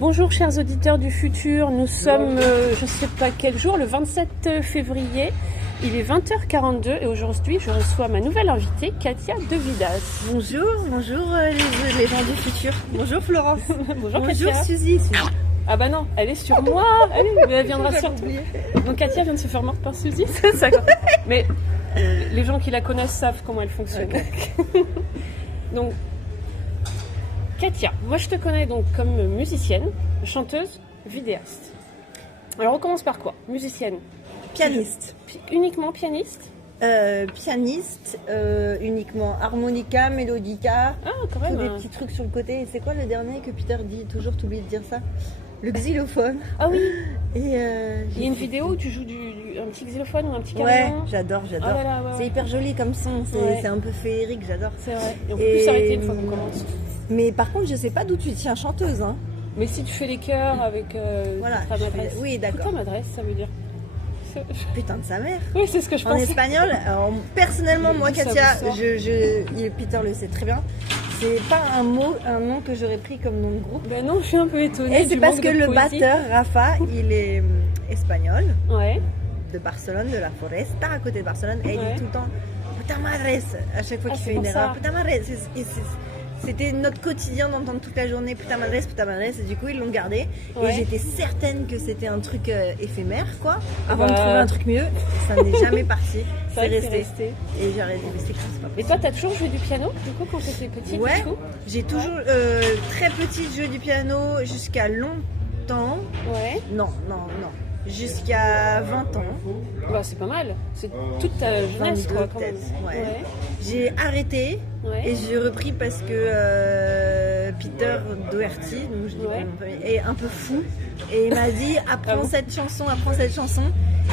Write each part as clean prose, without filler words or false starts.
Bonjour chers auditeurs du futur, nous sommes, je ne sais pas quel jour, le 27 février, il est 20h42 et aujourd'hui je reçois ma nouvelle invitée, Katia De Vidas. Bonjour les gens du futur. Bonjour Florence. Bonjour Bonjour Katia. Suzy. Ah bah non, elle est sur moi, elle viendra sur toi. Donc Katia vient de se faire mordre par Suzy, c'est ça. Mais les gens qui la connaissent savent comment elle fonctionne. Okay. Donc Katia, moi je te connais donc comme musicienne, chanteuse, vidéaste. Alors on commence par quoi? Musicienne? Pianiste. Uniquement pianiste? Pianiste, uniquement harmonica, mélodica, Ah quand même. des petits trucs sur le côté. Et c'est quoi le dernier que Peter dit toujours, t'oublies de dire ça? Le xylophone. Ah oui. Et il y a une vidéo où tu joues un petit xylophone ou un petit ouais, carillon. j'adore. Oh là là, ouais, c'est hyper joli comme son, c'est un peu féerique, j'adore. C'est vrai. Et on peut plus s'arrêter une fois qu'on commence. Mais par contre, je sais pas d'où tu tiens chanteuse, hein. Mais si tu fais les chœurs avec voilà, ta m'adresse. Oui, d'accord. Ta m'adresse, ça veut dire. Putain de sa mère. Oui, c'est ce que je En pensais. espagnol, alors, personnellement, moi, Ça Katia, vous sort. Peter le sait très bien, c'est pas un nom que j'aurais pris comme nom de groupe. Ben non, je suis un peu étonnée. Et c'est parce que le batteur, Rafa, il est espagnol, Ouais. de Barcelone, de la Foresta, à côté de Barcelone, et il Ouais. dit tout le temps Puta madres à chaque fois Ah, qu'il c'est fait une pour erreur. ça. Puta madres. C'était notre quotidien d'entendre toute la journée Puta madres, et du coup ils l'ont gardé. Ouais. Et j'étais certaine que c'était un truc éphémère, quoi. Avant de Bah. trouver un truc mieux, ça n'est jamais parti. C'est vrai que c'est resté. Et j'ai arrêté, mais c'est pas Et toi, t'as toujours joué du piano, du coup, quand t'étais petite Ouais, et tout? j'ai toujours très petite joué du piano jusqu'à longtemps. Ouais. Non. Jusqu'à 20 ans. Bah, c'est pas mal. C'est toute ta jeunesse, 22 quoi, quand même. peut-être, ouais. J'ai arrêté Ouais. et j'ai repris parce que Peter Doherty, donc je dis pas Ouais. mon famille, est un peu fou et il m'a dit apprends Ah bon cette chanson.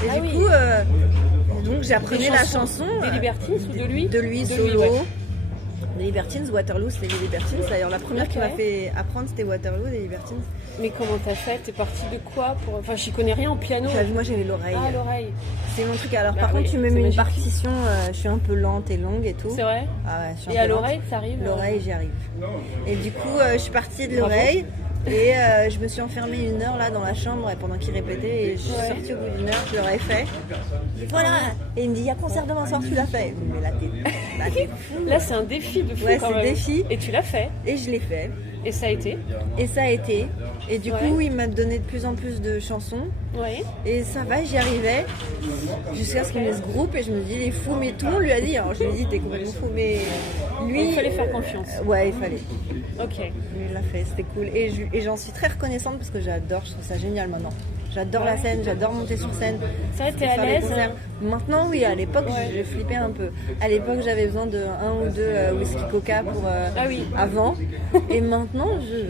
Et Ah du oui. coup, donc j'apprenais la chanson Des Libertines ou de lui? de lui De solo. ouais. Les Libertines, Waterloo, c'était les Libertines. D'ailleurs, la première qui Ok. m'a fait apprendre, c'était Waterloo, les Libertines. Mais comment t'as fait? T'es partie de quoi pour... Enfin, j'y connais rien en piano. Moi, j'avais l'oreille. Ah, l'oreille. C'est mon truc. Alors, Bah par oui, contre, tu me c'est mets une magique. partition, je suis un peu lente et longue et tout. C'est vrai? Ah ouais, je suis un Et peu à lente. l'oreille, t'arrives? L'oreille, j'y arrive. Et du coup, je suis partie de Bravo. l'oreille et je me suis enfermée 1 heure là dans la chambre et pendant qu'il répétait et je suis Ouais. sortie au bout d'1 heure, je l'aurais fait. Et voilà. Et il me dit, il y a concert demain soir, tu l'as fait. Mais là, t'es fou. Là, c'est un défi de fou Ouais, quand c'est même. défi. Et tu l'as fait. Et je l'ai fait. Et ça a été. Et ça a été. Et du Ouais. coup, il m'a donné de plus en plus de chansons. Oui. Et ça va, j'y arrivais. Jusqu'à ce qu'il me ce groupe et je me dis, il est fou. Mais tout le monde lui a dit, alors je lui ai dit, t'es complètement fou. Mais lui. Il fallait faire confiance. Ouais, il fallait. Ok. Il l'a fait, c'était cool. Et j'en suis très reconnaissante parce que j'adore, je trouve ça génial maintenant. J'adore la scène, j'adore monter sur scène. Ça, t'es faire à des l'aise? concerts. Maintenant, oui, à l'époque, Ouais. je flippais un peu. À l'époque, j'avais besoin de 1 ou 2 whisky coca pour Ah oui. avant. Et maintenant, je.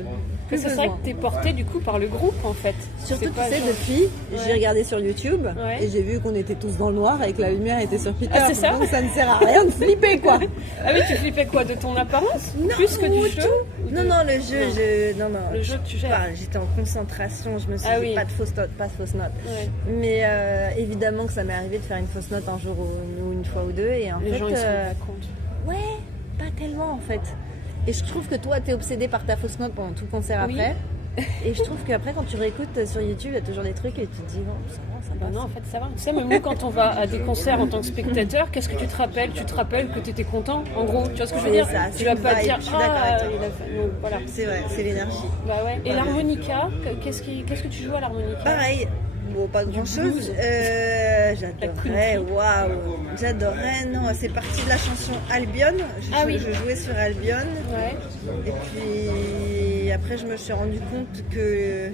Mais Plus c'est vrai besoin. que t'es portée du coup par le groupe en fait. Surtout, C'est tu pas sais, genre- depuis, j'ai Ouais. regardé sur YouTube Ouais. et j'ai vu qu'on était tous dans le noir et que la lumière était sur Peter. Ah, c'est ça Donc ça ne sert à rien de flipper, quoi. Ah oui, tu flippais quoi? De ton apparence? Plus que du jeu? Ou Non, de- non, le jeu, non. Le jeu, tu gères. J'étais en concentration, je me suis Ah dit oui. pas de fausse note, Ouais. Mais évidemment que ça m'est arrivé de faire une fausse note un jour ou une fois ou deux. Et en Les fait, gens ils se rendent pas compte. ouais, pas tellement en fait. Et je trouve que toi, t'es obsédé par ta fausse note pendant tout le concert Oui. après. Et je trouve qu'après, quand tu réécoutes sur YouTube, il y a toujours des trucs et tu te dis non, ça va, ça Bah passe. non, en fait, ça va. Tu sais, même nous, quand on va à des concerts en tant que spectateur, qu'est-ce que tu te rappelles? Tu te rappelles que tu étais content, en gros. Tu vois ce que je veux C'est dire? ça, Tu c'est vas une pas vibe, dire, je suis d'accord avec toi. il a fait... Donc, voilà. C'est vrai, c'est l'énergie. Bah ouais. Et l'harmonica, qu'est-ce que tu joues à l'harmonica? Pareil, bon, pas grand chose. blues. J'adorais, waouh, j'adorais. Non, c'est parti de la chanson Albion. Ah oui. Je jouais sur Albion. Ouais. Et puis après, je me suis rendu compte que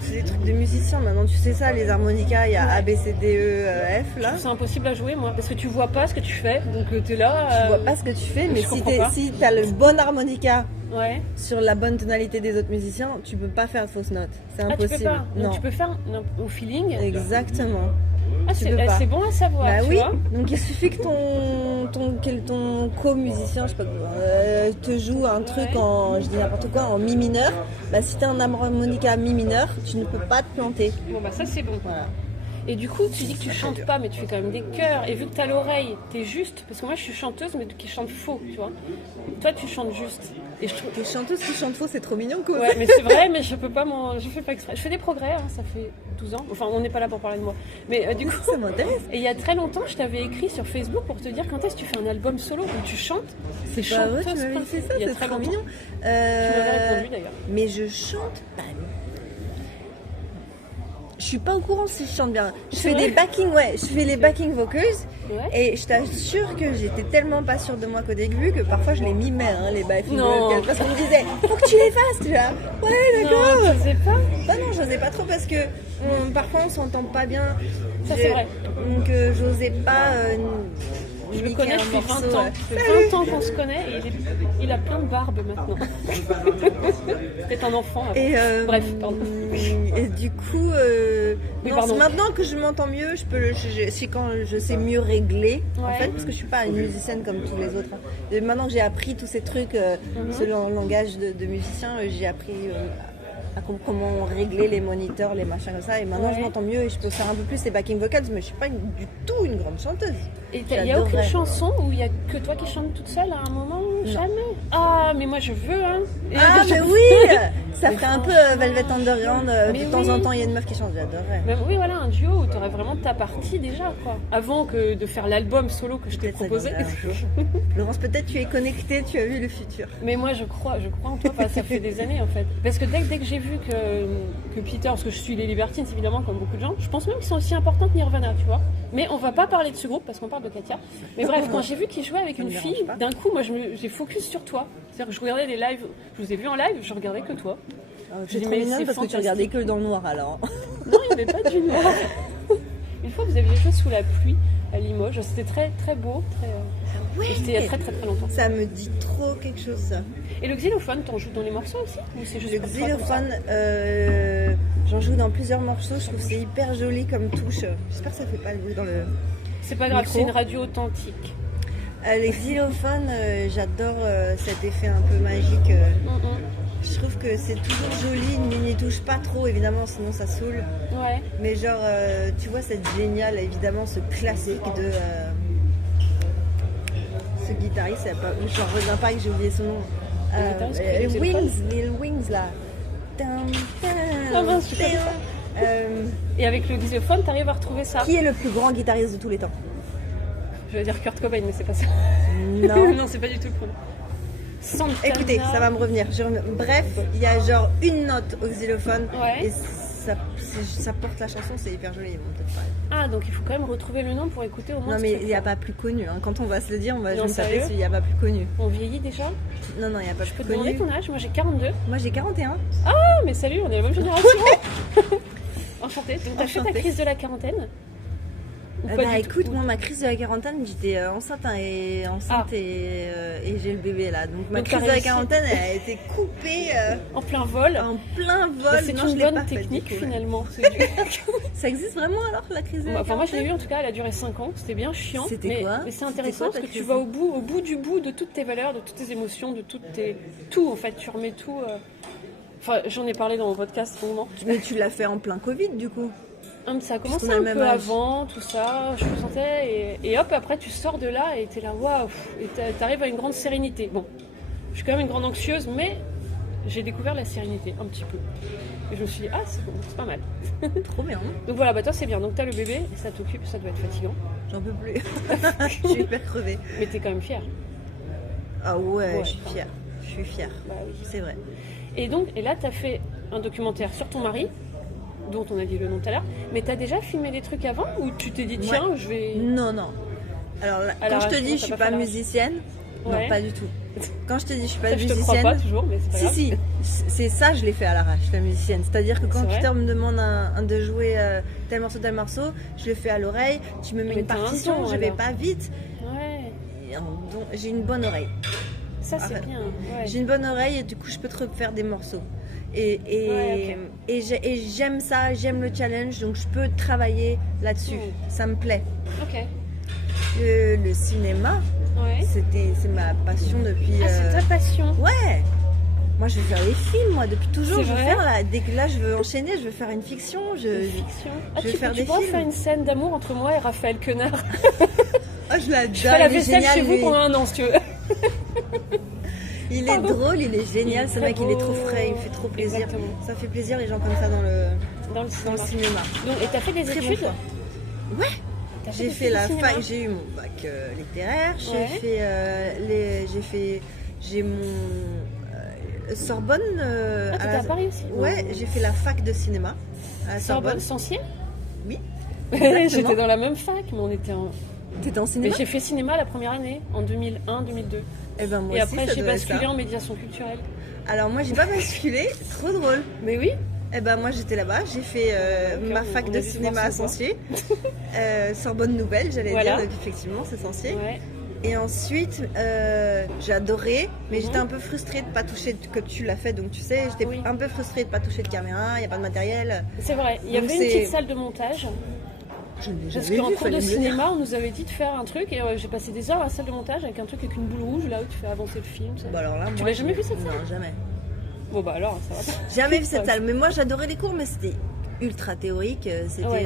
c'est des trucs de musiciens. Maintenant, tu sais ça, les harmonicas, il y a A, B, C, D, E, F là. C'est impossible à jouer, moi, parce que tu vois pas ce que tu fais. Donc t'es là. Tu vois pas ce que tu fais, mais je si comprends pas. tu as le bon harmonica Ouais. sur la bonne tonalité des autres musiciens, tu peux pas faire de fausses notes. C'est Ah, tu impossible. peux pas. Donc Non. tu peux faire au feeling. Exactement. Ah, tu peux pas. c'est bon à savoir. Bah tu oui, vois. donc il suffit que ton co-musicien, je sais pas quoi, te joue un truc en, je dis n'importe quoi, en mi mineur. Bah si t'as un harmonica mi mineur, tu ne peux pas te planter. Bon bah ça c'est bon. Voilà. Et du coup, tu dis que tu chantes pas, mais tu fais quand même des chœurs. Et vu que t'as l'oreille, t'es juste. Parce que moi, je suis chanteuse, mais qui chante faux, tu vois. Toi, tu chantes juste. Et je trouve. Les chanteuses qui chantent faux, c'est trop mignon, quoi. Ouais, mais c'est vrai, mais je fais pas exprès. Je fais des progrès, hein, ça fait 12 ans. Enfin, on n'est pas là pour parler de moi. Mais du coup, ça m'intéresse. Et il y a très longtemps, je t'avais écrit sur Facebook pour te dire quand est-ce que tu fais un album solo où tu chantes. C'est chanteuse, tu m'avais fait ça, c'est trop mignon. Tu m'avais répondu d'ailleurs. Mais je chante pas. Je suis pas au courant si je chante bien. Je fais les backing vocals. Ouais. Et je t'assure que j'étais tellement pas sûre de moi qu'au début que parfois je les mimais, hein, les backing vocals. Parce qu'on me disait, faut que tu les fasses, tu vois. Ouais, d'accord. Non, tu sais pas. Bah non, j'osais pas trop parce que parfois on s'entend pas bien. Ça, c'est vrai. Donc j'osais pas. Je le connais depuis 20 ans. Ça fait 20 ans qu'on se connaît et il a plein de barbe maintenant. C'est un enfant. Et bref, pardon. Et du coup, maintenant que je m'entends mieux, c'est quand je sais mieux régler, en fait, parce que je suis pas une musicienne comme tous les autres. Et maintenant que j'ai appris tous ces trucs, ce langage de musicien, j'ai appris comment régler les moniteurs, les machins comme ça. Et maintenant, je m'entends mieux et je peux faire un peu plus les backing vocals, mais je suis pas du tout une grande chanteuse. Et il n'y a aucune chanson où il n'y a que toi qui chantes toute seule à un moment? Jamais. Ah, mais moi je veux, hein. Mais oui. Ça fait un peu Velvet Underground. De temps en temps, il y a une meuf qui chante, j'adorerais. Mais oui, voilà, un duo où tu aurais vraiment ta partie déjà, quoi. Avant que de faire l'album solo que je t'ai proposé. Laurence, peut-être tu es connectée, tu as vu le futur. Mais moi je crois en toi, ça fait des années en fait. Parce que dès que j'ai vu que Peter, parce que je suis les Libertines évidemment comme beaucoup de gens, je pense même qu'ils sont aussi importants que Nirvana, tu vois. Mais on va pas parler de ce groupe parce qu'on parle de Katia. Mais bref, quand j'ai vu qu'il jouait avec une fille, d'un coup moi j'ai focus sur toi. C'est-à-dire que je regardais les lives, je vous ai vu en live, je regardais que toi. C'est trop mignon parce que tu regardais que dans le noir alors. Non, il n'y avait pas du noir. Une fois vous aviez joué sous la pluie à Limoges, c'était très très beau, c'était il y a très très très longtemps. Ça me dit trop quelque chose ça. Et le xylophone, t'en joues dans les morceaux aussi ou c'est juste le xylophone, j'en joue dans plusieurs morceaux, je trouve que c'est hyper joli comme touche. J'espère que ça fait pas le bruit dans le. C'est pas grave, c'est une radio authentique. Les xylophones, j'adore cet effet un peu magique. Je trouve que c'est toujours joli, n'y touche pas trop évidemment, sinon ça saoule. Ouais. Mais genre, tu vois, c'est génial, évidemment, ce classique de ce guitariste, j'en reviens pas que j'ai oublié son nom. Lil Wings là. Et avec le xylophone, t'arrives à retrouver ça. Qui est le plus grand guitariste de tous les temps? Je vais dire Kurt Cobain, mais c'est pas ça. Non. Non, c'est pas du tout le premier. Santana. Écoutez, ça va me revenir. Bref, il y a genre une note au xylophone et ça porte la chanson, c'est hyper joli. Ah, donc il faut quand même retrouver le nom pour écouter au moins. Non, mais il n'y a pas plus connu. Hein. Quand on va se le dire, je vais me taper s'il n'y a pas plus connu. On vieillit déjà? Non, il n'y a pas plus connu. Je peux te demander ton âge? Moi j'ai 42. Moi j'ai 41. Ah, mais salut, on est la même génération. Enchantée. Donc t'as fait ta crise de la quarantaine? Écoute, moi ma crise de la quarantaine, j'étais enceinte et j'ai le bébé là. Donc ma crise de la quarantaine, elle a été coupée en plein vol. En plein vol. C'est une bonne technique finalement. Ça existe vraiment alors la crise de la quarantaine? Enfin moi je l'ai eu en tout cas, elle a duré 5 ans. C'était bien chiant. C'était quoi? Mais c'est intéressant parce que tu vas au bout du bout de toutes tes valeurs, de toutes tes émotions, de tout en fait. Tu remets tout. Enfin j'en ai parlé dans mon podcast à un moment. Mais tu l'as fait en plein Covid du coup? Ça a commencé un peu avant, tout ça, je me sentais, et hop, après tu sors de là et t'es là, waouh, et t'arrives à une grande sérénité. Bon, je suis quand même une grande anxieuse, mais j'ai découvert la sérénité un petit peu. Et je me suis dit, ah, c'est bon, c'est pas mal. Trop bien. Donc voilà, toi c'est bien, donc t'as le bébé, ça t'occupe, ça doit être fatigant. J'en peux plus, je suis hyper crevée. Mais t'es quand même fière. Ah ouais, je suis fière, Bah oui. C'est vrai. Et là t'as fait un documentaire sur ton mari, dont on a dit le nom tout à l'heure, mais t'as déjà filmé des trucs avant ou tu t'es dit tiens je vais... Non. Alors là, quand je te dis je suis pas musicienne, non pas du tout. Quand je te dis je suis pas musicienne... Je te crois pas toujours, mais c'est pas grave. Si, c'est ça je l'ai fait à l'arrache, la musicienne. C'est-à-dire que quand Peter me demande de jouer tel morceau, je le fais à l'oreille, tu me mets une partition, je vais pas vite. Ouais. Donc, j'ai une bonne oreille. Ça c'est bien. Ouais. J'ai une bonne oreille et du coup je peux te refaire des morceaux. Et j'aime ça, j'aime le challenge, donc je peux travailler là-dessus. Ça me plaît. Ok. Le cinéma, c'est ma passion depuis. Ah, c'est ta passion? Ouais. Moi, je veux faire des films, moi, depuis toujours. C'est Je veux vrai faire, là, dès que là, je veux enchaîner, je veux faire une fiction. Fiction. Je vais faire tu des pourrais films. faire une scène d'amour entre moi et Raphaël Quenard. Oh, je l'adore. Je fais la il est vaisselle génial, chez vous lui. pendant 1 an, si tu veux. Il est drôle, il est génial, Il est ce très mec, il est trop beau. frais, il me fait trop plaisir. Exactement. Ça fait plaisir les gens comme ça dans le Dans le cinéma. cinéma. Donc, et t'as fait des Très bon études choix. Ouais. T'as J'ai des fait études la de cinéma fac, j'ai eu mon bac littéraire, j'ai mon Sorbonne. Ah, t'étais à Paris aussi. Ouais, j'ai fait la fac de cinéma à la Sorbonne Sorbonne. Sancier. Oui. J'étais dans la même fac, mais on était en. T'étais en Mais cinéma. j'ai fait cinéma la première année, en 2001-2002. Et ben moi Et aussi, après, ça j'ai doit être basculé ça. en médiation culturelle. Alors moi, j'ai pas basculé, trop drôle. Mais oui. Et ben moi, j'étais là-bas, j'ai fait ma fac on a de dû se cinéma voir à ce soir. Sancier, Sorbonne Nouvelle, j'allais Voilà. dire. Donc effectivement, c'est Sancier. Ouais. Et ensuite, j'ai adoré, mais Mhm. j'étais un peu frustrée de pas toucher, comme tu l'as fait, donc tu sais, j'étais Oui. un peu frustrée de pas toucher de caméra, il n'y a pas de matériel. C'est vrai. Il y Donc avait une c'est- petite salle de montage. Je n'ai Parce jamais qu'en vu, cours fallait de me le dire. cinéma, on nous avait dit de faire un truc et j'ai passé des heures à la salle de montage avec un truc avec une boule rouge là où tu fais avancer le film. ça. Bah alors là, Tu moi, l'as jamais vu, cette salle? Non, jamais. Bon bah alors, ça va pas. Jamais vu cette salle, mais moi j'adorais les cours, mais c'était ultra théorique, c'était Ouais.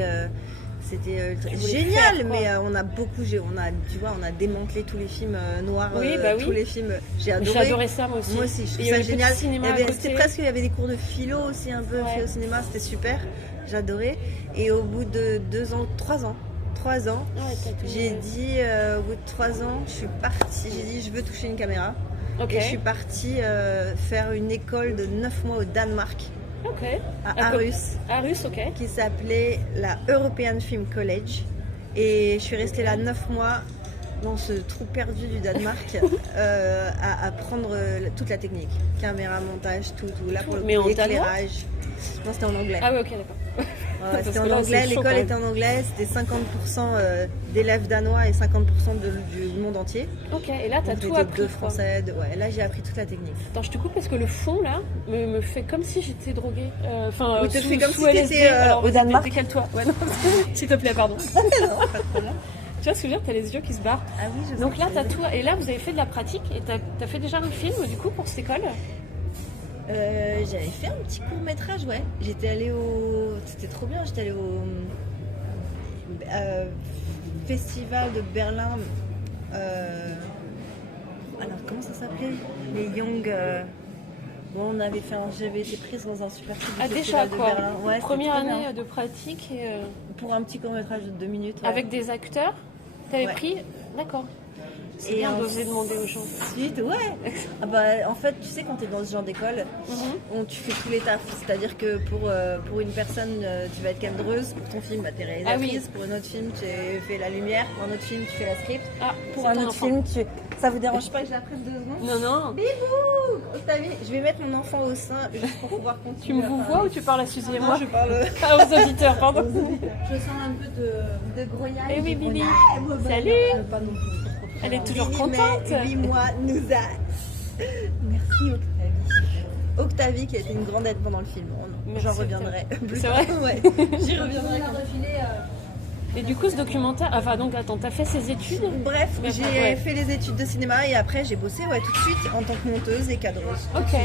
ultra- Tu voulais génial, faire, quoi. mais on a démantelé tous les films noirs, Oui, bah oui. tous les films, j'ai J'ai adoré. adoré ça moi aussi. Moi aussi, je Et trouve il y ça avait le génial. petit cinéma Il y avait- à côté. C'était presque, il y avait des cours de philo aussi un peu Ouais. fait au cinéma, c'était super, j'adorais. Et au bout de 3 ans, Ouais, t'as tout- j'ai dit, au bout de 3 ans, je suis partie, j'ai dit je veux toucher une caméra. Ok. Et je suis partie faire une école de 9 mois au Danemark, Ok. à Aarhus, Arus, ok. qui s'appelait la European Film College. Et je suis restée là 9 mois dans ce trou perdu du Danemark à apprendre toute la technique. Caméra, montage, tout. Là pour le Mais coup, en danois éclairage. Non, c'était en anglais. Ah oui, ok, d'accord. Ouais, Parce c'était que en là, anglais, c'est chaud, l'école quand même. était en anglais, c'était 50% d'élèves danois et 50% du monde entier. Ok, et là, t'as Donc, tout j'étais appris. deux quoi. français, ouais, là j'ai appris toute la technique. Attends, je te coupe parce que le fond là me fait comme si j'étais droguée. Enfin, Oui, te sous- fait comme sous si LSD. t'étais, Alors, au vas-y, Danemark. décale-toi. Ouais, non, s'il te plaît, pardon. Non, pas de problème. Tu vois ce que je veux dire? T'as les yeux qui se barrent. Ah oui, je sais. Donc là, t'as tout. Et là, vous avez fait de la pratique et t'as fait déjà un film du coup pour cette école? J'avais fait un petit court métrage, ouais. J'étais allée au. C'était trop bien, j'étais allée au festival de Berlin. Alors, comment ça s'appelait? Les Young. Bon, j'avais été prise dans un super site du Ah, déjà festival de quoi. Berlin. Ouais, c'était Première trop année bien. de pratique et, Pour un petit court métrage de 2 minutes. Ouais. avec des acteurs. T'avais Ouais. pris. D'accord. C'est Et bien un- d'oser demander aux gens. Ensuite, ouais. Ah bah, en fait, tu sais, quand tu es dans ce genre d'école, Mhm. tu fais tous les tafs. C'est-à-dire que pour une personne, tu vas être cadreuse. Pour ton film, bah, tu es réalisatrice. Ah oui. Pour un autre film, tu fais la lumière. Pour un autre film, tu fais la script. Ah, Pour c'est un ton autre enfant. film, ça vous dérange pas que je la prenne 2 secondes? Non, non. Bibou Octavie, je vais mettre mon enfant au sein juste pour pouvoir Tu continuer. me vous vois ou tu parles à Suzy et Moi, moi? je parle Ah, aux auditeurs, pardon. Je sens un peu de grognage. Eh oui, Billy. Salut. Salut. Pas non plus. Elle est toujours Billy, contente. mais 8 mois nous a. Merci Octavie. Octavie qui a été une grande aide pendant le film. Merci, J'en reviendrai. plus C'est tard. vrai Ouais, j'y reviendrai. Et du coup, ce documentaire. Enfin, donc, attends, t'as fait ces études? Bref, Ouais, j'ai ouais. fait les études de cinéma et après j'ai bossé tout de suite en tant que monteuse et cadreuse. Ok.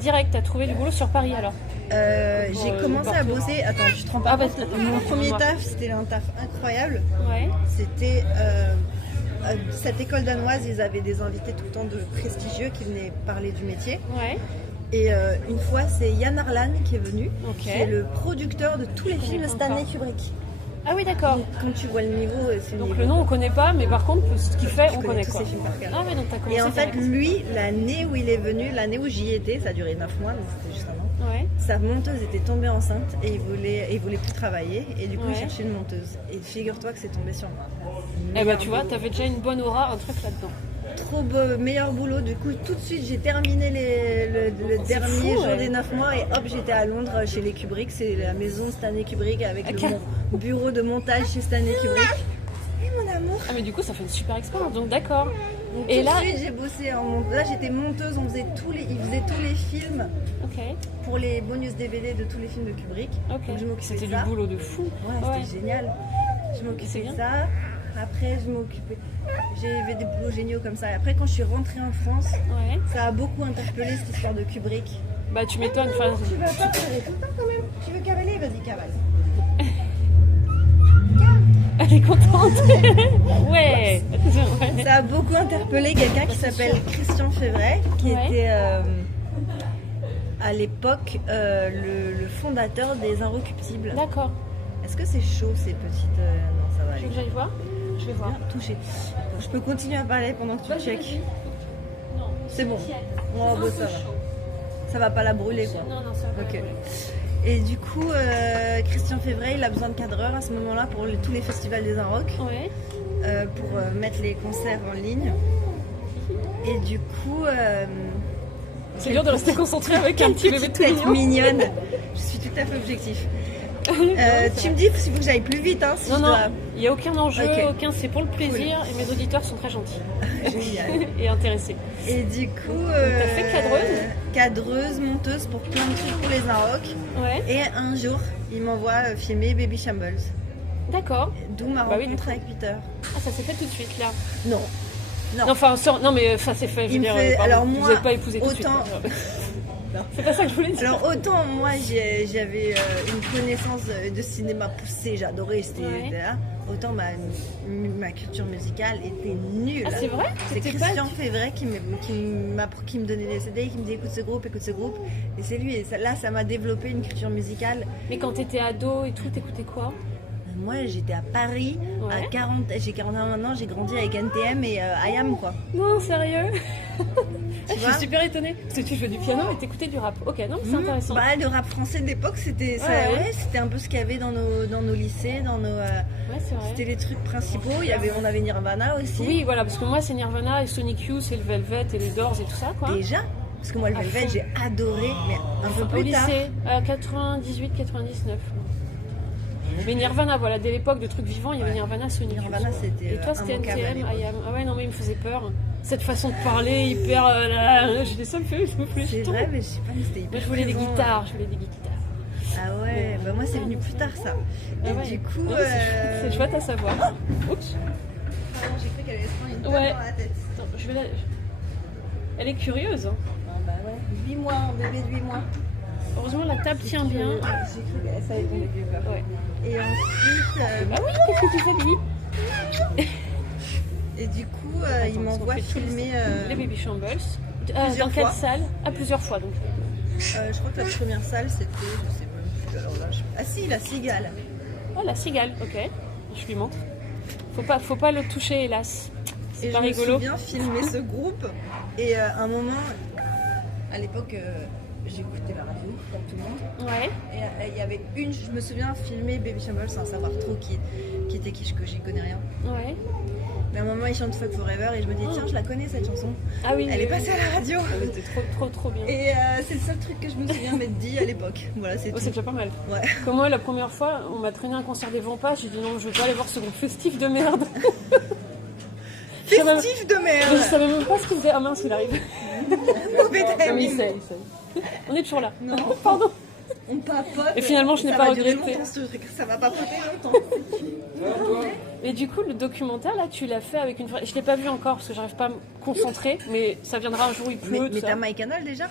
Direct, t'as trouvé du boulot sur Paris alors? J'ai le commencé à partout. bosser. Attends, je te rends pas Ah, compte. parce que- Mon premier Dis-moi. taf, c'était un taf incroyable. Ouais. C'était cette école danoise, ils avaient des invités tout le temps de prestigieux qui venaient parler du métier. Ouais. Et une fois, c'est Yann Arlan qui est venu, Ok. qui est le producteur de tous les Je films connais Stanley pas. Kubrick. Ah oui, d'accord. Donc, quand tu vois le niveau, c'est Donc niveau. le nom on connaît pas, mais par contre ce qu'il fait Je on connais connaît tous quoi. ses films par cœur. Ah ouais, donc t'as commencé. Et en fait, direct. lui, l'année où il est venu, l'année où j'y étais, ça a duré 9 mois, donc c'était juste un an. Ouais. Sa monteuse était tombée enceinte et il voulait plus travailler. Et du coup, il Ouais. cherchait une monteuse. Et figure-toi que c'est tombé sur moi. Eh bah tu vois, t'avais déjà une bonne aura, un truc là-dedans. Trop beau, meilleur boulot. Du coup, tout de suite, j'ai terminé le C'est dernier fou, jour ouais. des 9 mois et hop, j'étais à Londres chez les Kubrick. C'est la maison Stanley Kubrick avec Ok. mon bureau de montage chez Stanley Kubrick. Et mon amour. Ah mais du coup ça fait une super expérience, donc d'accord. Donc, Et tout là- de suite, j'ai bossé là, j'étais monteuse. Ils faisaient tous les films Ok, pour les bonus DVD de tous les films de Kubrick. ok. Donc, je m'occupais C'était de du ça. boulot de fou. Ouais, c'était génial. Je C'est m'occupais bien. de ça. Après, je m'occupais. J'avais des boulots géniaux comme ça. Après, quand je suis rentrée en France, ça a beaucoup interpellé cette histoire de Kubrick. Bah, tu m'étonnes. Tu veux pas cavaler tout le temps quand même. Tu veux cavaler, vas-y, cavale. Elle est contente. Ouais. Ça a beaucoup interpellé quelqu'un qui s'appelle Christian Févret, qui était à l'époque le fondateur des Inrecuptibles. D'accord. Est-ce que c'est chaud ces petites... Non, ça va aller. Tu veux que j'aille voir? Je vais voir. Toucher. Je peux continuer à parler pendant que tu checkes. Non. C'est bon. Oh, bah, ça va. Ça va pas la brûler quoi. Non, ça va pas la brûler. Et du coup, Christian Févret, il a besoin de cadreurs à ce moment-là pour tous les festivals des Inrocks. Pour mettre les concerts en ligne. Et du coup... c'est dur de rester concentré avec un petit bébé tout mignonne. Je suis tout à fait objectif. Tu me dis s'il faut que j'aille plus vite. Hein, si non, il n'y a aucun enjeu, aucun, c'est pour le plaisir et mes auditeurs sont très gentils et intéressés. Et du coup, t'as fait cadreuse, monteuse pour plein de trucs pour les Inrocks. Et un jour, il m'envoie filmer Baby Shambles. D'accord. D'où ma rencontre avec Peter. Ah, ça s'est fait tout de suite là? Non. Non, mais ça s'est fait, je veux dire, alors moi, vous n'avez pas épousé tout de suite. C'est pas ça que je voulais dire. Alors autant moi j'avais une connaissance de cinéma poussée, j'adorais, autant ma culture musicale était nulle. Ah c'est vrai? C'est Christian Févret qui me donnait des CD, qui me dit écoute ce groupe. Et c'est lui, et ça m'a développé une culture musicale. Mais quand t'étais ado et tout, t'écoutais quoi? Moi j'étais à Paris, j'ai 41 maintenant, j'ai grandi avec NTM et IAM quoi. Non, sérieux? Je suis super étonnée. Parce que tu jouais du piano et t'écoutais du rap. Ok, non, c'est intéressant. Bah, le rap français de l'époque, c'était c'était un peu ce qu'il y avait dans nos lycées, dans nos. C'était les trucs principaux. On avait Nirvana aussi. Oui, voilà, parce que moi c'est Nirvana et Sonic Youth et le Velvet et les Doors et tout ça, quoi. Déjà? Parce que moi le Velvet j'ai adoré, mais un peu plus tard. Au lycée, 98, 99. Mais Nirvana, voilà, dès l'époque de trucs vivants, il y avait Nirvana, Sonic Youth. Nirvana c'était. Et toi c'était NTM, IAM. Ah ouais, non, mais il me faisait peur. Cette façon de parler hyper. J'étais ça me fait C'est vrai, mais je sais pas, c'était hyper. Moi je voulais des guitares, Ah ouais, bah moi c'est venu plus tard ça. Et du coup. C'est chouette à savoir. Oups. Pardon, j'ai cru qu'elle allait se prendre une tape dans la tête. Attends, Elle est curieuse. Hein. Ah bah ouais, 8 mois, un bébé de 8 mois. Heureusement la table tient bien. J'ai cru que ça allait tomber vieux quoi. Ouais. Et ensuite. Ah oui, qu'est-ce que tu fais de lui? Et du coup, il m'envoie filmer les Baby Shambles. Dans quelle salle? À plusieurs fois donc. Je crois que la première salle c'était, je sais même plus. Alors là, ah si, la Cigale. Oh la Cigale, ok. Je lui montre. Faut pas le toucher hélas. C'est pas rigolo. Je me souviens filmer ce groupe et à un moment, à l'époque, j'écoutais la radio comme tout le monde. Ouais. Et il y avait je me souviens filmer Baby Shambles sans savoir trop qui était qui, que j'y connais rien. Ouais. Mais à un moment, il chante Fuck Forever et je me dis, tiens, je la connais cette chanson. Ah oui. Elle est passée à la radio. C'était trop bien. Et c'est le seul truc que je me souviens m'être dit à l'époque. Voilà, c'est tout. C'est déjà pas mal. Ouais. Comme moi, la première fois, on m'a traîné un concert des Vampas. J'ai dit non, je veux pas aller voir ce groupe festif de merde. Festif de merde. Je savais même pas ce qu'il faisait. Ah mince, il arrive. Mauvais timing. Il sait. On est toujours là. Non. Pardon. On papote. Et finalement, je n'ai pas regretté. Ça va papoter longtemps. Et du coup, le documentaire, là, tu l'as fait avec une vraie... Je l'ai pas vu encore parce que j'arrive pas à me concentrer, mais ça viendra un jour où il pleut. Mais t'as MyCanal déjà?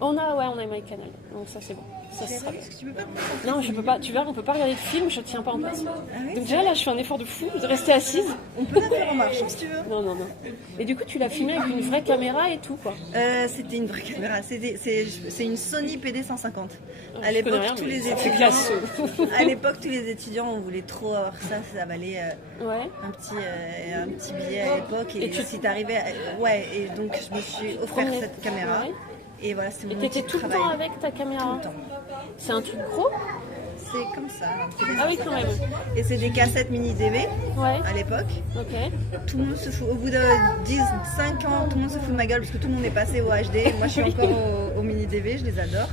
On a MyCanal, donc ça c'est bon. Ça sera bien. Tu peux pas Non, je peux pas. Tu verras, on peut pas regarder de film, je tiens pas en place. Donc déjà là, je fais un effort de fou de rester assise. On peut la faire en marchant si tu veux. Non. Et du coup, tu l'as filmé avec une vraie caméra et tout, quoi. C'était une vraie caméra. C'est une Sony PD150. À l'époque, tous les étudiants. À l'époque, tous les étudiants, on voulait trop avoir ça. Ça valait un petit billet à l'époque. Et si t'arrivais, et donc je me suis offert cette caméra. Ouais. Et voilà, c'est mon outil de travail. Et t'étais tout le temps avec ta caméra? Tout le temps. C'est un truc gros? C'est comme ça. Ah oui, quand même. Et c'est des cassettes mini DV à l'époque. Ok. Tout le monde se fout. Au bout de 5 ans, tout le monde se fout de ma gueule parce que tout le monde est passé au HD. Moi, je suis encore au mini DV, je les adore.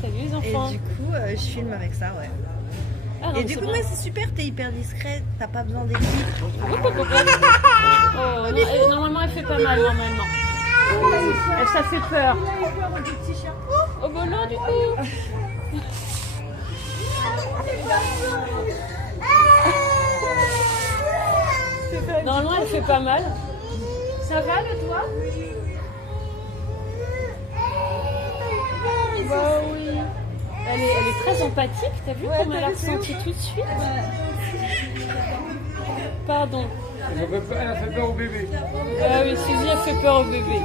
Salut les enfants. Et du coup, je filme avec ça, ouais. Ah non, et du coup, c'est super, t'es hyper discrète, t'as pas besoin d'équipe. Normalement, elle fait pas mal, normalement. Ça fait peur. Oh bah non du coup. Normalement, elle fait pas mal. Ça va le doigt? Bah oui. Elle est très empathique, t'as vu comment elle a ressenti tout de suite? Pardon. Elle a fait peur au bébé. Ah oui, Suzy a fait peur au bébé.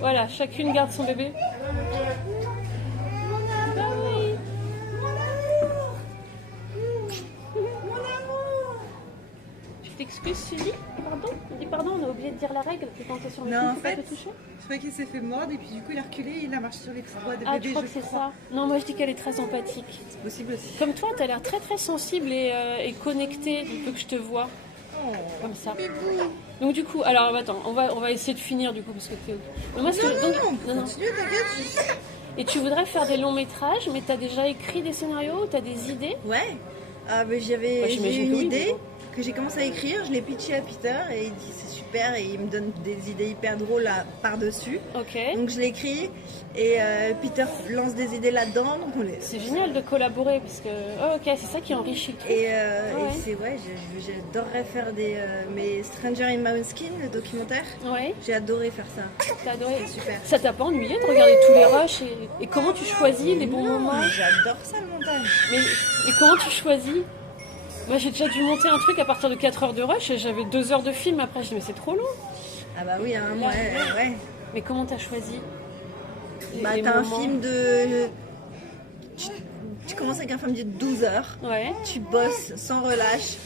Voilà, chacune garde son bébé. Tu t'excuses, Suzy? Pardon? On dit pardon, on a oublié de dire la règle. Quand t'es sur le Non, en faut pas fait, te toucher. je crois qu'il s'est fait mordre et puis du coup il a reculé et il a marché sur les petits doigts de bébé. Ah, tu crois que c'est ça? Non, moi je dis qu'elle est très empathique. C'est possible aussi. Comme toi, t'as l'air très très sensible et connectée du peu que je te vois. Comme ça. Donc du coup, alors attends, on va essayer de finir du coup parce que t'es... Mais moi, Continue, t'inquiète. Et tu voudrais faire des longs métrages, mais t'as déjà écrit des scénarios, t'as des idées? Ouais. Ah, mais j'ai j'imagine une que oui, idée mais bon. que j'ai commencé à écrire, je l'ai pitché à Peter et il dit c'est super et il me donne des idées hyper drôles par-dessus. Ok. Donc je l'ai écrit et Peter lance des idées là-dedans. Donc on les... C'est génial de collaborer parce que... Oh, ok, c'est ça qui enrichit le truc. Et c'est ouais, j'adorerais faire des mes Stranger in My Own Skin, le documentaire. Ouais, J'ai adoré faire ça. t'as adoré. C'est super. Ça t'a pas ennuyé de regarder tous les rushs et comment tu choisis les bons moments? J'adore ça le montage. Mais comment tu choisis? Moi j'ai déjà dû monter un truc à partir de 4 heures de rush et j'avais 2 heures de film après. Je dis mais c'est trop long. Ah bah oui, hein, ouais. Mais comment t'as choisi Bah les t'as un moments? film de... Tu commences avec un film de 12 heures. Ouais, Tu bosses sans relâche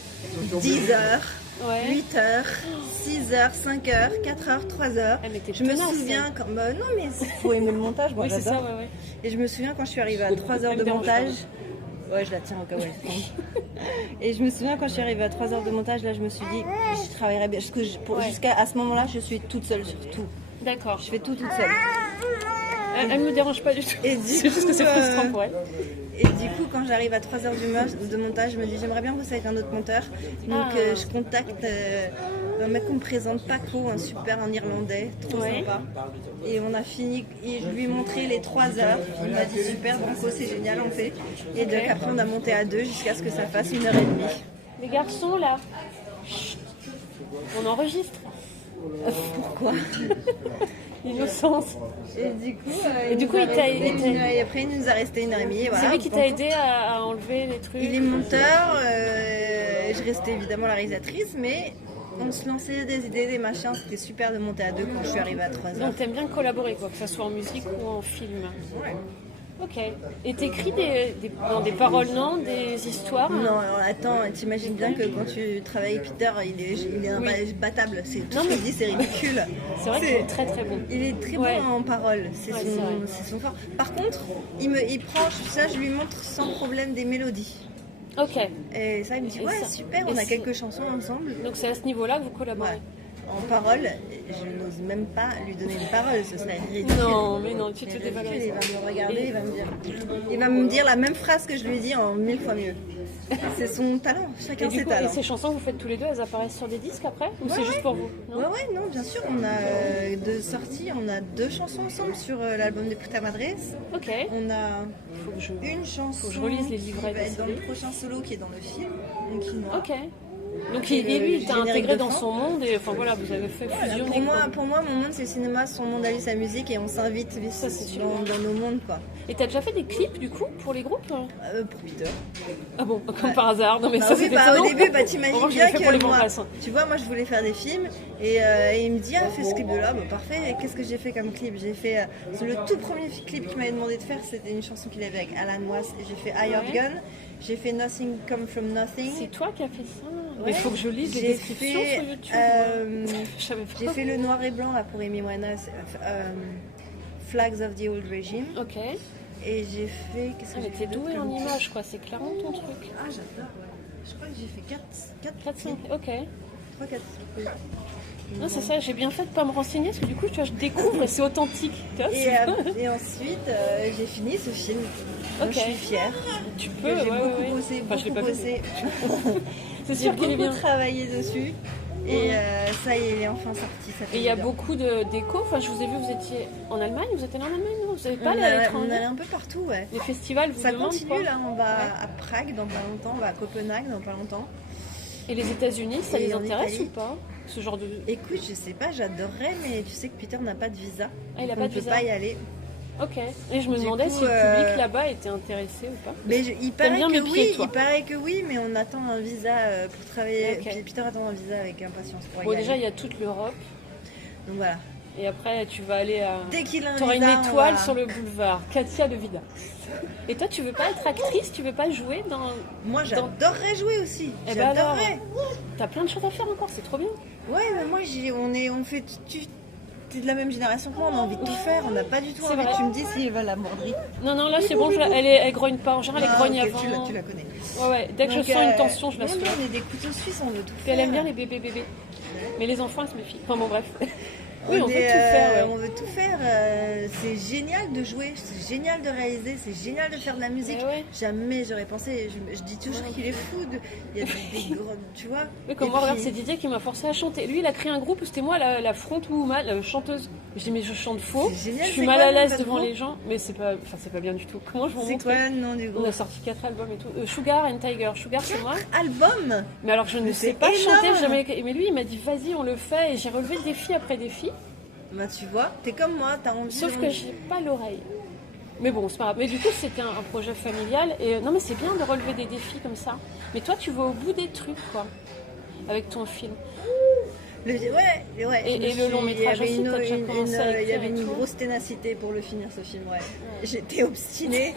10 heures, ouais. 8 heures, 6 heures, 5 heures, 4 heures, 3 heures. Ah, mais t'es Je me tenace, souviens quand... Bah, non mais il faut aimer le montage, moi Oui, c'est ça, j'adore. ouais. Et je me souviens quand je suis arrivée à 3 heures Elle de me dérange montage... Ouais, je la tiens au cas où elle tombe. Et je me souviens quand je suis arrivée à 3 heures de montage, là je me suis dit, je travaillerais bien. Jusqu'à ce moment-là, je suis toute seule sur tout. D'accord. Je fais tout toute seule. Elle me dérange pas du tout. Et du C'est juste coup, que c'est frustrant pour elle. Et du coup, quand j'arrive à 3 heures de montage, je me dis j'aimerais bien bosser avec un autre monteur. Donc je contacte un mec qu'on me présente, Paco, un super en irlandais, trop sympa. Et on a fini, et je lui ai montré les 3 heures. Il m'a dit super, Branco, c'est génial, on fait. Et donc après, on a monté à 2 jusqu'à ce que ça fasse 1h30. Les garçons là, chut, on enregistre. Pourquoi? L'innocence. Et du coup, et après, il nous a resté 1h30. Et voilà, c'est lui qui t'a aidé à enlever les trucs. Il est monteur, je restais évidemment la réalisatrice, mais on se lançait des idées, des machins, c'était super de monter à 2 quand je suis arrivée à 3 heures. Donc t'aimes bien collaborer, quoi, que ce soit en musique ou en film. Ouais. Ok. Et t'écris des paroles, non? Des histoires? Non, alors attends, t'imagines bien que quand tu travailles avec Peter, il est imbattable. C'est tout ce qu'il dit, c'est ridicule. C'est vrai qu'il est très très bon. Il est très bon en parole, c'est son fort. Par contre, il prend, ça je lui montre sans problème des mélodies. Ok. Et ça, il me dit, ouais, super, on a quelques chansons ensemble. Donc c'est à ce niveau-là que vous collaborez. Ouais. En parole, je n'ose même pas lui donner une parole, ce serait ridicule. Non, mais non, tu te Il dévalorises. va me regarder, il va me dire la même phrase que je lui ai dit en 1000 fois mieux. C'est son talent, chacun ses talents. Et ces chansons que vous faites tous les deux, elles apparaissent sur des disques après? Ou c'est juste pour vous? Ouais, non, bien sûr, on a deux sorties, on a 2 chansons ensemble sur l'album de Puta Madres. Ok. On a une chanson faut que je relise les livrets qui va être dans le prochain solo qui est dans le film, donc Quinoa. Ok. Donc lui, il t'a intégré dans son monde et enfin voilà, vous avez fait fusionner. Pour moi, mon monde c'est le cinéma, son monde à lui, sa musique et on s'invite dans nos mondes quoi. Et t'as déjà fait des clips du coup pour les groupes? Pour Peter. Ah bon, comme par hasard. Non mais ça c'était au début, t'imagines bien que moi, tu vois, moi je voulais faire des films et il me dit fais ce clip de là, parfait. Et qu'est-ce que j'ai fait comme clip? J'ai fait le tout premier clip qu'il m'avait demandé de faire, c'était une chanson qu'il avait avec Alan Moss et j'ai fait Hired Gun. J'ai fait Nothing Come From Nothing. C'est toi qui as fait ça? Mais il faut que je lise les descriptions sur YouTube. J'ai fait le noir et blanc là, pour Amy Winehouse, Flags of the Old Regime. Ok. Et j'ai fait... Qu'est-ce que j'ai fait? T'es douée en images quoi, c'est clairement ton truc. Ah j'adore. Je crois que j'ai fait 4, 5, ok. 3, 4. Non, c'est ça, j'ai bien fait de pas me renseigner parce que du coup, tu vois, je découvre et c'est authentique. Tu vois, et ensuite, j'ai fini ce film. Ok. Je suis fière. Tu peux, J'ai beaucoup bossé, Enfin, je l'ai pas bossé. C'est sûr qu'il est bien. J'ai beaucoup travaillé dessus. Et ça y est, il est enfin sorti. Ça fait Et il y a du bien. beaucoup d'échos. Enfin, je vous ai vu, vous étiez en Allemagne. Vous étiez en Allemagne, non? Vous n'avez pas allé à On l'étranger? allait un peu partout, ouais. Les festivals, vous Ça demandent continue quoi? là, on va à Prague dans pas longtemps, on va à Copenhague dans pas longtemps. Et les États-Unis, ça Et les en intéresse Italie. ou pas? Ce genre de. Écoute, je sais pas, j'adorerais, mais tu sais que Peter n'a pas de visa. Ah, il a On pas ne de peut visa. pas y aller. Ok. Et je me Du demandais coup, si le public là-bas était intéressé ou pas. Mais il paraît bien que mes pieds, oui, toi. il paraît que oui, mais on attend un visa pour travailler. Ok. Puis Peter attend un visa avec impatience pour y Bon, aller. déjà, il y a toute l'Europe. Donc voilà. Et après, tu vas aller à. Dès qu'il a un T'auras une visa, on étoile va- sur le boulevard. Katia de Vida. Et toi, tu veux pas être actrice? Tu veux pas jouer dans. Moi, j'adorerais jouer aussi. Eh ben alors, J'adorerais. t'as plein de choses à faire encore, c'est trop bien. Ouais, mais moi, on fait. T'es de la même génération que moi, on a envie de tout faire. On n'a pas du tout C'est envie vrai. que tu me dises s'il va la mordrie. Non, non, là, c'est bon, elle grogne pas. En général, elle Ah, grogne ok, avant. tu la connais. Ouais, ouais. Dès que Donc, je sens une tension, je la non, soulève. mais on est des couteaux suisses, on veut tout Puis faire. elle aime bien les bébés. Mais les enfants, elles se méfient. Enfin bon, bref. Oui, on est, peut tout faire. Ouais. On veut tout faire. C'est génial de jouer, c'est génial de réaliser, c'est génial de faire de la musique. Eh ouais. Jamais j'aurais pensé. Je dis toujours qu'il est fou. Il y a des gros, tu vois. Oui, comme Et moi, regarde, puis- c'est Didier qui m'a forcé à chanter. Lui, il a créé un groupe, c'était moi la front woman, la chanteuse. Je dis, mais je chante faux. C'est génial, Je suis c'est mal quoi à le nom de l'aise votre devant groupe les gens, mais c'est pas bien du tout. Comment je vous C'est montre? quoi le nom du On groupe? a sorti 4 albums et tout. Sugar and Tiger. Sugar, c'est moi. Album. Mais alors, je ne Mais sais c'est pas chanter. énorme. Mais lui, il m'a dit, vas-y, on le fait. Et j'ai relevé défi après défi. Bah tu vois, t'es comme moi, t'as envie. Sauf que j'ai pas l'oreille. Mais bon, c'est pas grave. Mais du coup, c'était un projet familial. Et non, mais c'est bien de relever des défis comme ça. Mais toi, tu vas au bout des trucs, quoi. Avec ton film. Ouais. Et je me le long suis- métrage il y avait aussi, une- t'as déjà une- commencé à Il y écrire avait et une tout. grosse ténacité pour le finir ce film, ouais. J'étais obstinée.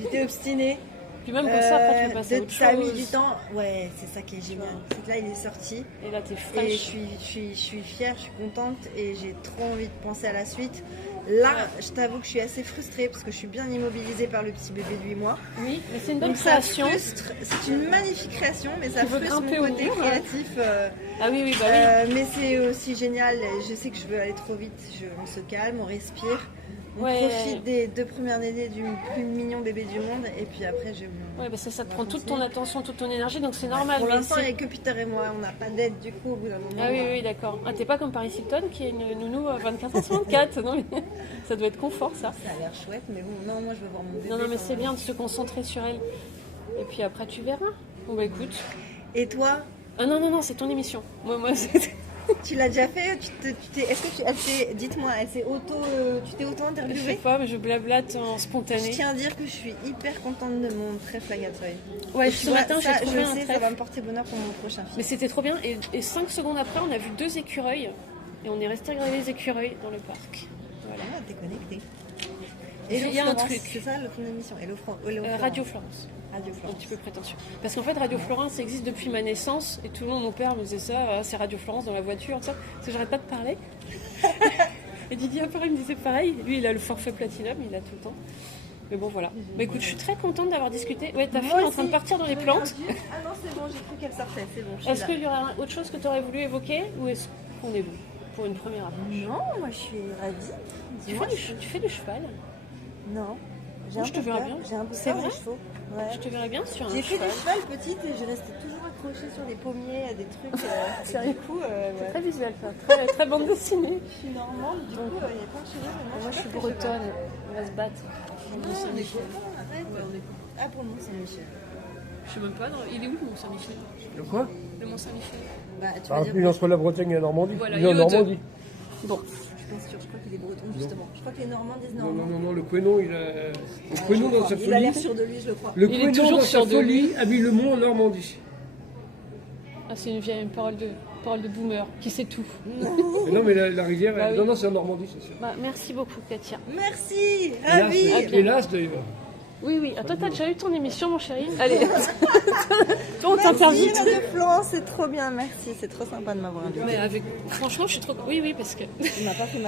J'étais obstinée. Puis même comme ça, après, tu peux passer à autre Ça a mis chose. du temps. Ouais, c'est ça qui est génial. C'est que là, il est sorti. Et là, t'es Et fraîche. je suis fière, je suis contente et j'ai trop envie de penser à la suite. Là, je t'avoue que je suis assez frustrée parce que je suis bien immobilisée par le petit bébé de 8 mois. Oui, mais c'est une bonne Donc ça création. frustre, c'est une magnifique création, mais ça Tu veux frustre grimper mon au côté mur, hein. créatif. Ah oui, oui, bah oui. Mais c'est aussi génial, je sais que je veux aller trop vite, on se calme, on respire. On Ouais. profite des 2 premières années du plus mignon bébé du monde et puis après je me... Ouais, bah ça te on va prend toute ton continuer. attention, toute ton énergie, donc c'est normal. Pour mais l'instant il c'est- n'y a que Peter et moi, on n'a pas d'aide du coup au bout d'un moment. Ah oui, oui, d'accord. Ah, t'es pas comme Paris Hilton qui est une nounou 24h/24. Non, mais ça doit être confort, ça. Ça a l'air chouette, mais bon, non, moi je veux voir mon bébé. Non, non, mais quand c'est même. bien de se concentrer sur elle. Et puis après, tu verras. Bon, bah écoute. Et toi, Ah non, non, non, c'est ton émission. Moi, c'est... tu l'as déjà fait Est-ce que dites-moi, tu t'es Je sais auto-interviewée? pas, mais je blablate en Je spontané. tiens à dire que je suis hyper contente de mon trèfle à Gatefeuille. Ouais, Et ce tu vois, matin, j'ai ça, trouvé je un sais, ça trèfle. va me porter bonheur pour mon prochain film. Mais c'était trop bien. Et 5 secondes après, on a vu 2 écureuils. Et on est resté regarder les écureuils dans le parc. Voilà. Ah, t'es connecté. Il y a un Florence, truc. C'est ça ton émission. Hello, Radio Florence. Radio Un Florence. petit peu prétentieux. Parce qu'en fait, Radio Florence existe depuis ma naissance. Et tout le monde, mon père me disait ça, c'est Radio Florence dans la voiture, tout ça. Parce que j'arrête pas de parler. Et Didier Appareil me disait pareil. Lui, il a le forfait Platinum, il a tout le temps. Mais bon, voilà. Bah écoute, je suis très contente d'avoir discuté. Ouais, ta fille est en train de partir dans les plantes. Ah non, c'est bon, j'ai cru qu'elle sortait. C'est bon, je suis Est-ce là. qu'il y aura autre chose que tu aurais voulu évoquer ou est-ce qu'on est bon pour une première approche? Non, moi je suis ravie. Dis-moi. Tu fais du cheval? Non. Moi, je te verrais bien. J'ai un peu C'est peur vrai des chevaux. Ouais. Je te verrais bien sur un J'ai fait cheval. du cheval petite et je restais toujours accrochée sur les pommiers à des trucs. Sur les coups, ouais. Très visuel, ça. Très, très bande dessinée. Je suis normande, du coup, il y a plein de chevaux. Mais Moi, je suis pas très bretonne. On va se battre. cheval. Non, on est contents, arrête. Ah, pour le Mont-Saint-Michel. Je sais même pas, il est où le Mont-Saint-Michel? De quoi? Le Mont-Saint-Michel. Bah, tu Ah, vas puis dire. entre la Bretagne et la Normandie. Voilà, il est en il y a eux deux. Normandie. Bon, Je suis pas sûre, je crois qu'il est breton, justement. Je crois que les Normands disent Non, Normands. non, non, le Quénon, il a. Le Quénon dans sa Il a l'air folie. sûr de lui, je le crois. Le Il est Quénon toujours dans sûr sa de folie a mis le mot en Normandie. ah, c'est une vieille parole de boomer qui sait tout. Mais non, mais la rivière, Bah non, oui. non, c'est en Normandie, c'est sûr. Bah, merci beaucoup, Katia. Merci, Hélas, ravi. hélas, d'ailleurs. Oui, oui. Ah, toi, t'as déjà eu ton émission, mon chéri? Allez. Toi, on Merci, t'interviewe. Radio Florence, c'est trop bien, merci. C'est trop sympa de m'avoir invité. Mais avec... Franchement, je suis trop... Oui, oui, parce que... Tu m'as pas fait mal.